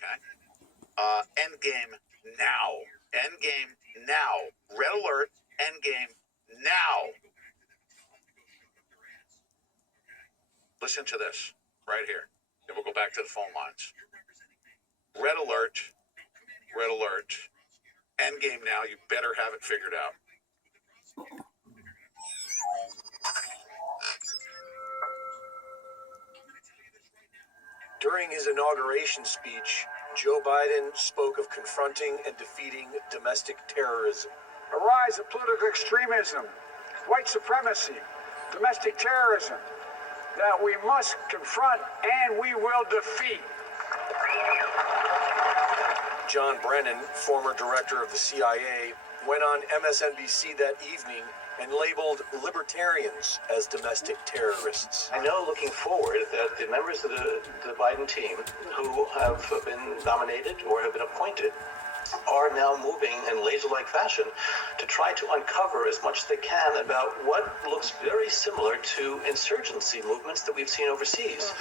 Okay. Endgame now. Endgame now. Red alert. Endgame now. Listen to this right here. And we'll go back to the phone lines. Red alert. Red alert. Endgame now. You better have it figured out. During his inauguration speech, Joe Biden spoke of confronting and defeating domestic terrorism. A rise of political extremism, white supremacy, domestic terrorism that we must confront and we will defeat. John Brennan, former director of the CIA, went on MSNBC that evening and labeled libertarians as domestic terrorists. I know looking forward that the members of the Biden team who have been nominated or have been appointed are now moving in laser-like fashion to try to uncover as much as they can about what looks very similar to insurgency movements that we've seen overseas,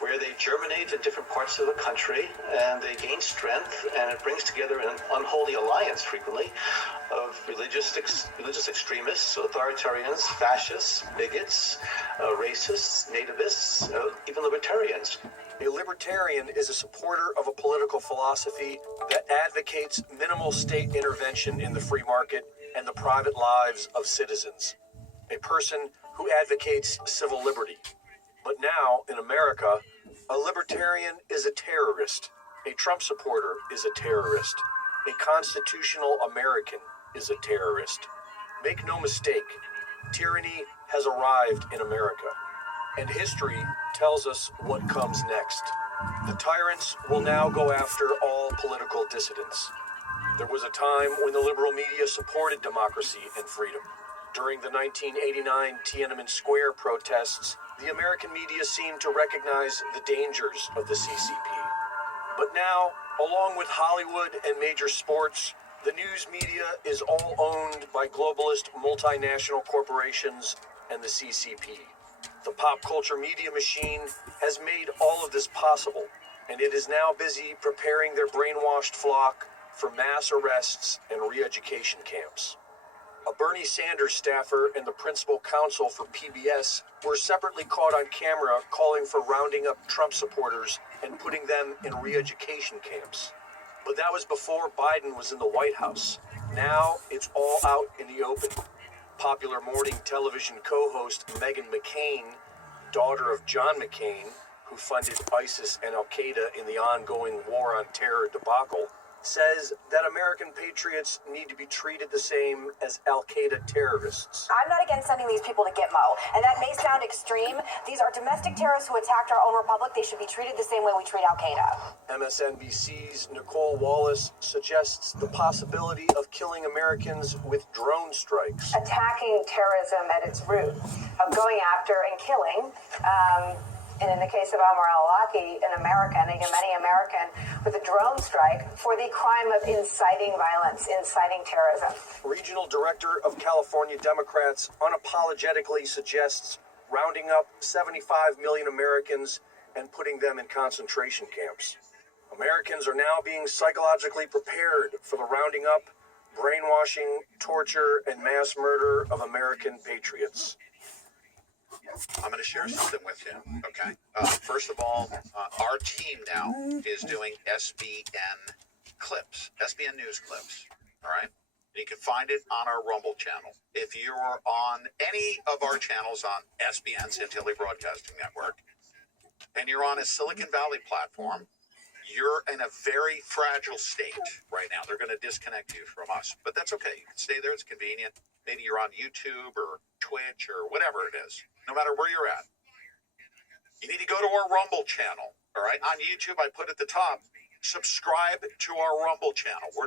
where they germinate in different parts of the country and they gain strength, and it brings together an unholy alliance frequently of religious extremists, authoritarians, fascists, bigots, racists, nativists, even libertarians. A libertarian is a supporter of a political philosophy that advocates minimal state intervention in the free market and the private lives of citizens. A person who advocates civil liberty. But now, in America, a libertarian is a terrorist. A Trump supporter is a terrorist. A constitutional American is a terrorist. Make no mistake, tyranny has arrived in America. And history tells us what comes next. The tyrants will now go after all political dissidents. There was a time when the liberal media supported democracy and freedom. During the 1989 Tiananmen Square protests, the American media seemed to recognize the dangers of the CCP. But now, along with Hollywood and major sports, the news media is all owned by globalist multinational corporations and the CCP. The pop culture media machine has made all of this possible, and it is now busy preparing their brainwashed flock for mass arrests and re-education camps. A Bernie Sanders staffer and the principal counsel for PBS were separately caught on camera calling for rounding up Trump supporters and putting them in re-education camps. But that was before Biden was in the White House. Now it's all out in the open. Popular morning television co-host Meghan McCain, daughter of John McCain, who funded ISIS and Al-Qaeda in the ongoing war on terror debacle, says that American patriots need to be treated the same as Al-Qaeda terrorists. I'm not against sending these people to Gitmo, and that may sound extreme. These are domestic terrorists who attacked our own republic. They should be treated the same way we treat Al-Qaeda. MSNBC's Nicole Wallace suggests the possibility of killing Americans with drone strikes. Attacking terrorism at its root, of going after and killing, and in the case of Omar al-Awlaki, an American, a Yemeni American, with a drone strike for the crime of inciting violence, inciting terrorism. Regional Director of California Democrats unapologetically suggests rounding up 75 million Americans and putting them in concentration camps. Americans are now being psychologically prepared for the rounding up, brainwashing, torture, and mass murder of American patriots. I'm going to share something with you, okay? First of all, our team now is doing SBN clips, SBN news clips, all right? You can find it on our Rumble channel. If you're on any of our channels on SBN, Santilli Broadcasting Network, and you're on a Silicon Valley platform, you're in a very fragile state right now. They're going to disconnect you from us, but that's okay. You can stay there. It's convenient. Maybe you're on YouTube or Twitch or whatever it is. No matter where you're at, you need to go to our Rumble channel. All right. On YouTube, I put at the top, subscribe to our Rumble channel. We're